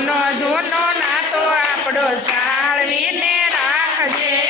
જૂનો જૂનો નાતો આપણો સાળવીને રાખજે.